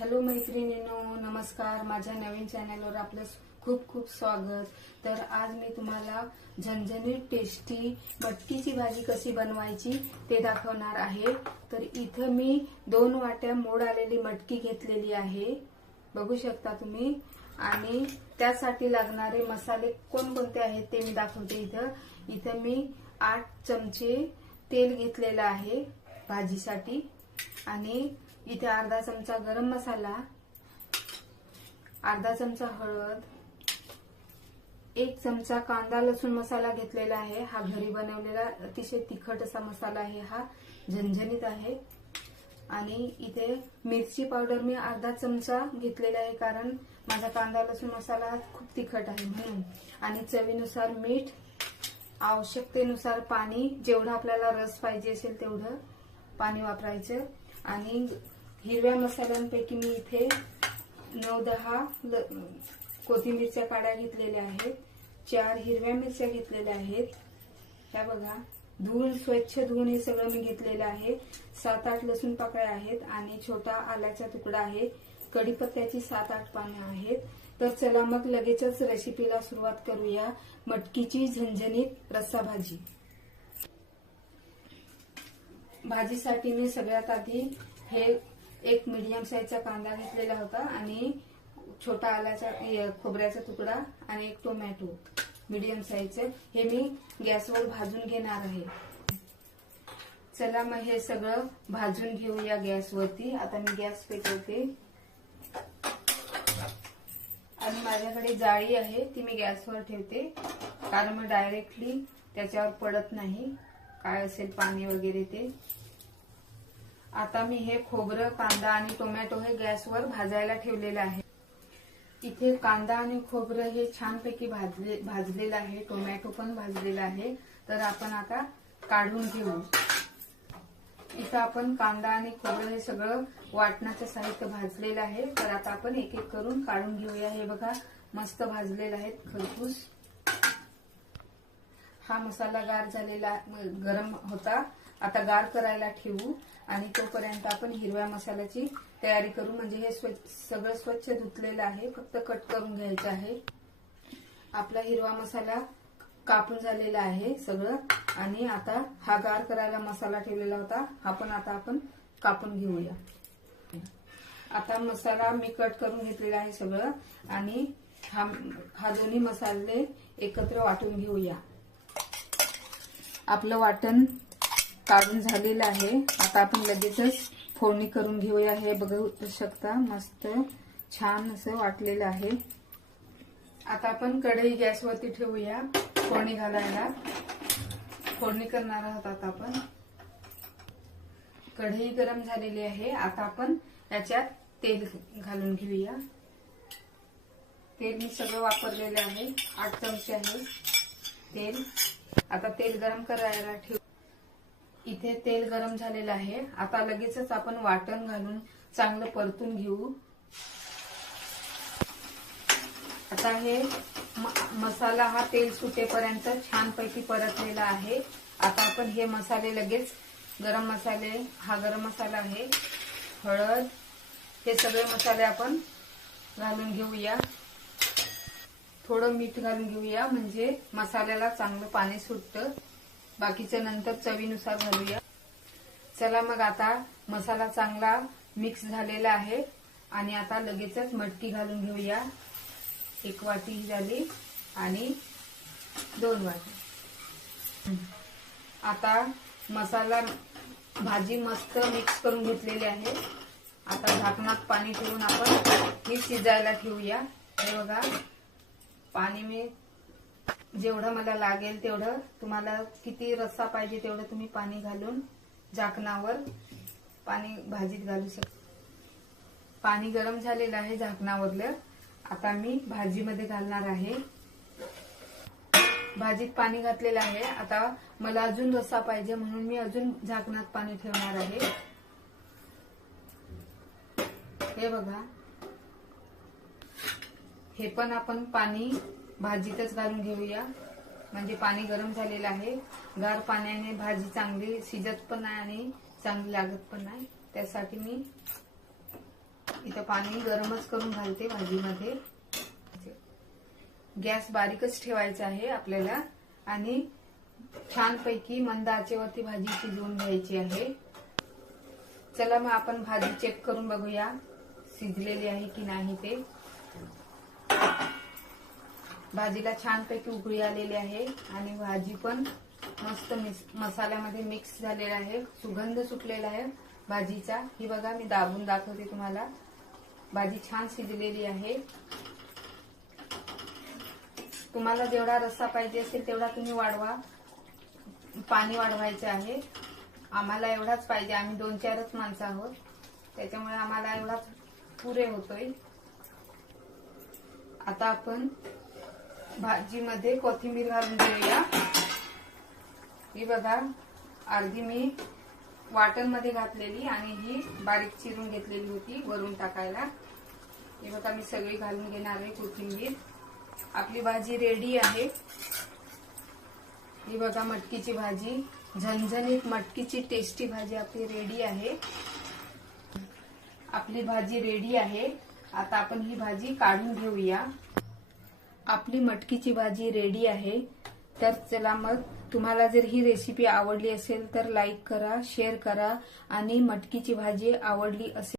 Hello मैत्रिणींनो नमस्कार. माझ्या नवीन चॅनलवर आपलं खूप खूप स्वागत. तर आज मी तुम्हाला झणझणीत टेस्टी मटकीची भाजी कशी बनवायची ते दाखवणार आहे. तर इथं मी दोन वाट्या मोड आलेली मटकी घेतलेली आहे. बघू शकता तुम्ही. आणि त्यासाठी लागणारे मसाले कोणकोणते आहेत ते मी दाखवते इथं. इथं मी आठ चमचे तेल घेतलेलं आहे भाजीसाठी. आणि इथे अर्धा चमचा गरम मसाला अर्धा चमचा हळद एक चमचा कांदा लसूण मसाला घेतलेला आहे. हा घरी बनवलेला अतिशय तिखट असा मसाला आहे. हा झणझणीत आहे. आणि इथे मिरची पावडर मी अर्धा चमचा घेतलेला आहे कारण माझा कांदा लसूण मसाला हा खूप तिखट आहे म्हणून. आणि चवीनुसार मीठ आवश्यकतेनुसार पाणी जेवढं आपल्याला रस पाहिजे असेल तेवढं पाणी वापरायचं. आणि हिरव्या मसाल्यांपैकी मी इथे नऊ दहा ल- कोथिंबीरच्या काड्या घेतलेल्या आहेत. चार हिरव्या मिरच्या घेतलेल्या आहेत. ह्या बघा धुवून स्वच्छ धुवून हे सगळं मी घेतलेलं आहे. सात आठ लसूण पाकळ्या आहेत आणि छोटा आल्याचा तुकडा आहे. कढीपत्त्याची सात आठ पाने आहेत. तर चला मग लगेचच रेसिपीला सुरुवात करूया. मटकीची झणझणीत रस्सा भाजी भाजीसाठी मी सगळ्यात आधी हे एक मीडियम साईजचा कांदा घेतलेला होता आणि छोटा आल्याचा खोबऱ्याचा तुकडा आणि एक टोमॅटो मीडियम साईजचे हे मी गॅसवर भाजून घेणार आहे. चला मग हे सगळं भाजून घेऊया गॅसवरती आता मी गॅस पेटवते. आणि माझ्याकडे जाळी आहे ती मी गॅसवर ठेवते. कारण मग डायरेक्टली त्याच्यावर पडत नाही. काय असेल पाणी वगैरे ते. आता मी हे खोबरं कांदा आणि टोमॅटो हे गॅसवर भाजायला ठेवलेलं आहे. इथे कांदा आणि खोबरं हे छानपैकी भाजले भाजलेलं आहे. टोमॅटो पण भाजलेला आहे. तर आपण आता काढून घेऊ. इथं आपण कांदा आणि खोबरं हे सगळं वाटणाचं साहित्य भाजलेलं आहे. तर आता आपण एक एक करून काढून घेऊया. हे बघा मस्त भाजलेलं आहे खरपूस. हा मसाला गार झालेला गरम होता. आता गार करायला ठेवू आणि तोपर्यंत आपण हिरव्या मसाल्याची तयारी करू. म्हणजे हे स्वच्छ सगळं स्वच्छ धुतलेलं आहे. फक्त कट करून घ्यायचं आहे. आपला हिरवा मसाला कापून झालेला आहे सगळं. आणि आता हा गार करायला मसाला ठेवलेला होता. हा पण आता आपण कापून घेऊया. आता मसाला मी कट करून घेतलेला आहे सगळं. आणि हा हा दोन्ही मसाले एकत्र वाटून घेऊया. आपलं वाटण काढून झालेलं आहे. आता आपण लगेचच फोडणी करून घेऊया. हे बघू शकता मस्त छान असं वाटलेलं आहे. आता आपण कढई गॅसवरती ठेवूया फोडणी घालायला. फोडणी करणार आहोत आता आपण. कढई गरम झालेली आहे. आता आपण याच्यात तेल घालून घेऊया. तेल मी सगळं वापरलेलं आहे. आठ चमचे आहे तेल. आता तेल गरम करायला ठेवू इथे तेल गरम झालेलं आहे. आता लगेचच आपण वाटण घालून चांगलं परतून घेऊ. आता हे म- मसाला हा तेल सुटेपर्यंत छानपैकी परतलेला आहे. आता आपण हे मसाले लगेच गरम मसाले हा गरम मसाला आहे. हळद हे सगळे मसाले आपण घालून घेऊया. थोडं मीठ घालून घेऊया म्हणजे मसाल्याला चांगलं पाणी सुटतं. बाकीचं नंतर चवीनुसार घालूया. चला मग आता मसाला चांगला मिक्स झालेला आहे. आणि आता लगेचच मटकी घालून घेऊया. एक वाटी झाली आणि दोन वाटी. आता मसाला भाजी मस्त मिक्स करून घेतलेली आहे. आता झाकणात पाणी ठेवून आपण ही शिजायला ठेवूया. हे बघा पाणी मी जेवढं मला लागेल तेवढं. तुम्हाला किती रस्सा पाहिजे तेवढं तुम्ही पाणी घालून झाकणावर पाणी भाजीत घालू शकता पाणी गरम झालेलं आहे झाकणावरलं. आता मी भाजीमध्ये घालणार आहे. भाजीत पाणी घातलेलं आहे. आता मला अजून रस्सा पाहिजे म्हणून मी अजून झाकणात पाणी ठेवणार आहे. हे बघा. हे पण आपण पाणी भाजीतच घालून घेऊया. म्हणजे पाणी गरम झालेलं आहे. गार पाण्याने भाजी चांगली शिजत पण नाही आणि चांगली लागत पण नाही. त्यासाठी मी इथं पाणी गरमच करून घालते भाजीमध्ये. गॅस बारीकच ठेवायचा आहे आपल्याला. आणि छानपैकी मंद आचेवरती भाजी शिजवून घ्यायची आहे. चला मग आपण भाजी चेक करून बघूया. शिजलेली आहे की नाही ते. भाजीला छानपैकी उकळी आलेली आहे आणि भाजी पण मस्त मिस- मसाल्यामध्ये मिक्स झालेला आहे. सुगंध सुटलेला आहे भाजीचा. ही बघा मी दाबून दाखवते तुम्हाला. भाजी छान शिजलेली आहे. तुम्हाला जेवढा रस्सा पाहिजे असेल तेवढा तुम्ही वाढवा. पाणी वाढवायचे आहे. आम्हाला एवढाच पाहिजे. आम्ही दोन चारच माणसं आहोत. त्याच्यामुळे आम्हाला एवढाच पुरे होतोय. आता आपण भाजीमध्ये कोथिंबीर घालून घेऊया. ही बघा अर्धी मी वाटणमध्ये घातलेली आणि ही बारीक चिरून घेतलेली होती वरून टाकायला. ही बघा मी सगळी घालून घेणार आहे कोथिंबीर. आपली भाजी रेडी आहे. ही बघा मटकीची भाजी. झणझणीत मटकीची टेस्टी भाजी आपली रेडी आहे. आपली भाजी रेडी आहे. आता आपण ही भाजी काढून घेऊया. आपली मटकीची भाजी रेडी आहे. तर चला मग तुम्हाला जर ही रेसिपी आवडली असेल तर लाईक करा शेअर करा आणि मटकीची भाजी आवडली असेल